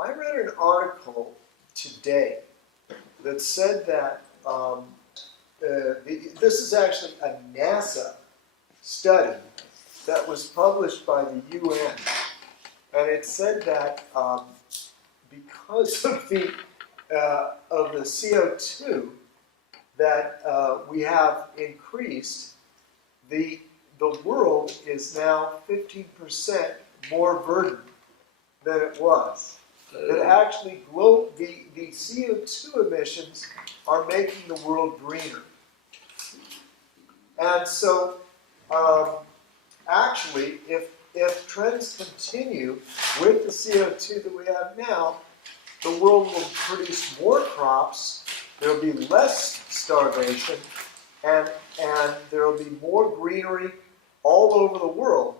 I read an article today that said that this is actually a NASA study that was published by the UN, and it said that because of the CO2 that we have increased, the world is now 15% more verdant than it was. That actually the CO2 emissions are making the world greener. And so actually, if trends continue with the CO2 that we have now, the world will produce more crops, there will be less starvation, and there will be more greenery all over the world,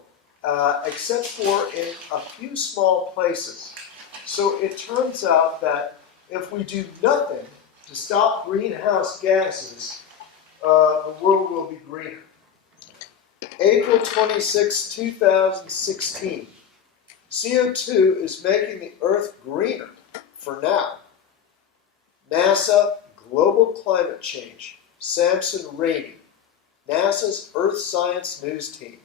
except for in a few small places. So it turns out that if we do nothing to stop greenhouse gases, the world will be greener. April 26, 2016. CO2 is making the Earth greener for now. NASA Global Climate Change. Samson Rainey, NASA's Earth Science News Team.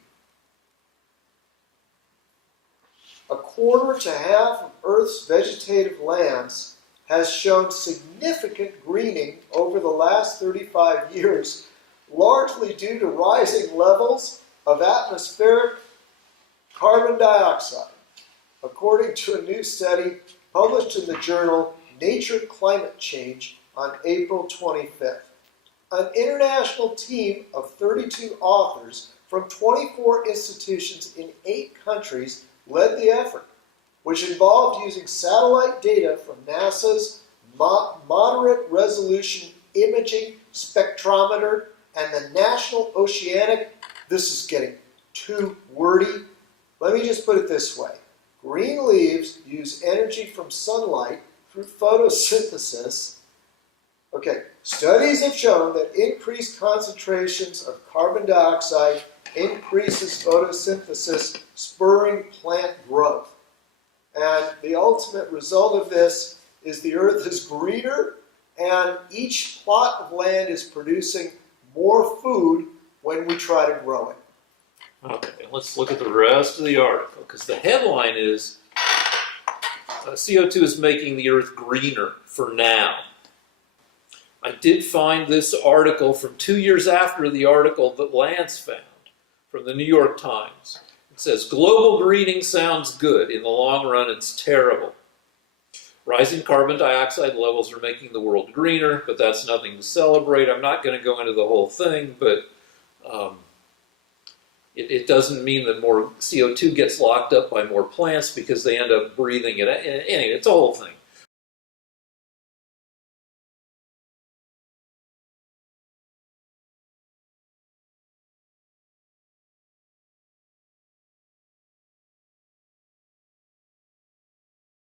A quarter to half of Earth's vegetative lands has shown significant greening over the last 35 years, largely due to rising levels of atmospheric carbon dioxide, according to a new study published in the journal Nature Climate Change on April 25th. An international team of 32 authors from 24 institutions in 8 countries led the effort, which involved using satellite data from NASA's Moderate Resolution Imaging Spectrometer and the National Oceanic. This is getting too wordy. Let me just put it this way. Green leaves use energy from sunlight through photosynthesis. Okay, studies have shown that increased concentrations of carbon dioxide increases photosynthesis, spurring plant growth. And the ultimate result of this is the Earth is greener, and each plot of land is producing more food when we try to grow it. Okay, let's look at the rest of the article, because the headline is CO2 is making the Earth greener for now. I did find this article from 2 years after the article that Lance found from the New York Times. It says, global greening sounds good. In the long run, it's terrible. Rising carbon dioxide levels are making the world greener, but that's nothing to celebrate. I'm not going to go into the whole thing, but it doesn't mean that more CO2 gets locked up by more plants because they end up breathing it. Anyway, it's a whole thing.